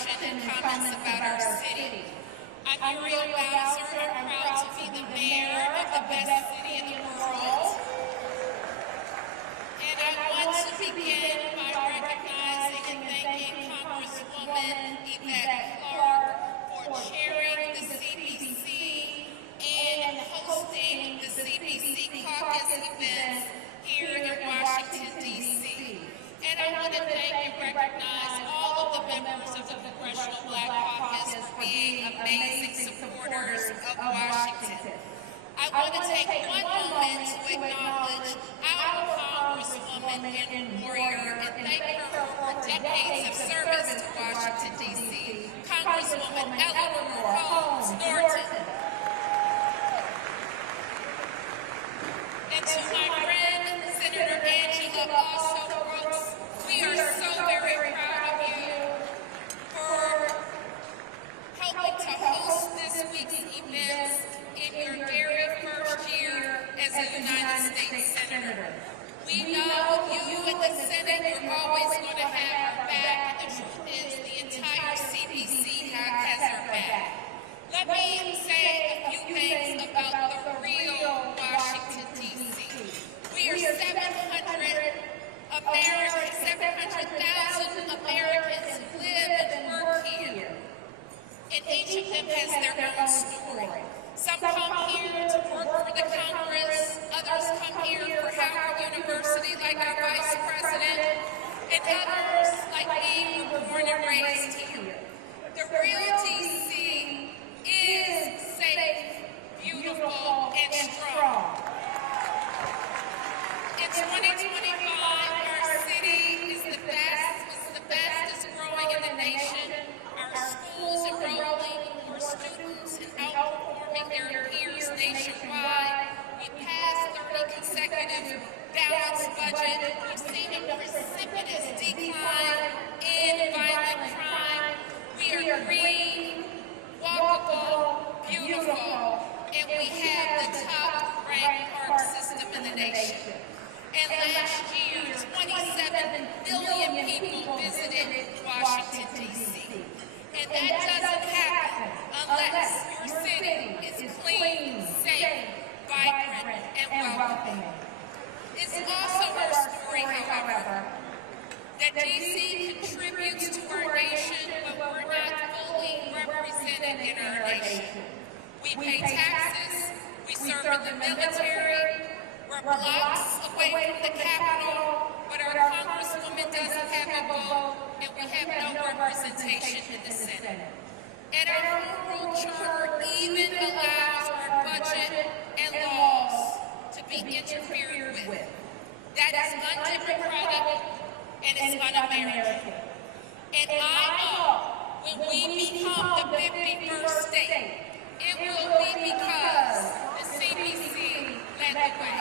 introduction and comments about our city. I'm Muriel Bowser. I'm proud to be the mayor of the best city in the world. And I want to begin by recognizing and thanking Congresswoman Yvette Clarke for chairing the CDC and hosting the CDC Caucus events here in Washington, DC. And I want to thank and recognize all of the members of the Congressional Black Caucus for being amazing supporters of Washington. I want to take one moment to acknowledge our Congresswoman Warrior and thank her for decades of service to Washington, D.C., Congresswoman Eleanor Holmes Norton. And to my friend, Senator Angela also Brooks, we are so very proud of you for helping to host this week's events in your very first year as a United States Senator. We know you and the Senate are always going to have our back, and the truth is the entire CDC has our back. Let me say a few things about the real Washington, D.C. We are 700,000 Americans live and work here, and each of them has their own story. Some come here to work for the Congress, others come here for Howard University like our Vice President, and others like me who were born and raised here. The real DC is safe, beautiful, and strong. In 2025, our city is the fastest growing in the nation. Our schools enrolling more students and outperforming their peers nationwide. We passed 30 consecutive balanced budget. We've seen a precipitous decline in violent crime. We are green, walkable, beautiful, and we have the top-ranked park system in the nation. And last year, 27 million people visited Washington, D.C. And that doesn't happen unless your city is clean, safe, vibrant, and welcoming. It's also our story, however, that D.C. contributes to our nation, but we're not fully represented in our nation. We pay taxes, we serve in the military, we're blocks away from the Capitol, but our Congresswoman doesn't have a vote, and we have no representation in the Senate. And our home rule charter even allows our budget and laws to be interfered with. That is undemocratic and it's un-American. And I know when we become the 51st state, it will be because the CDC led the way.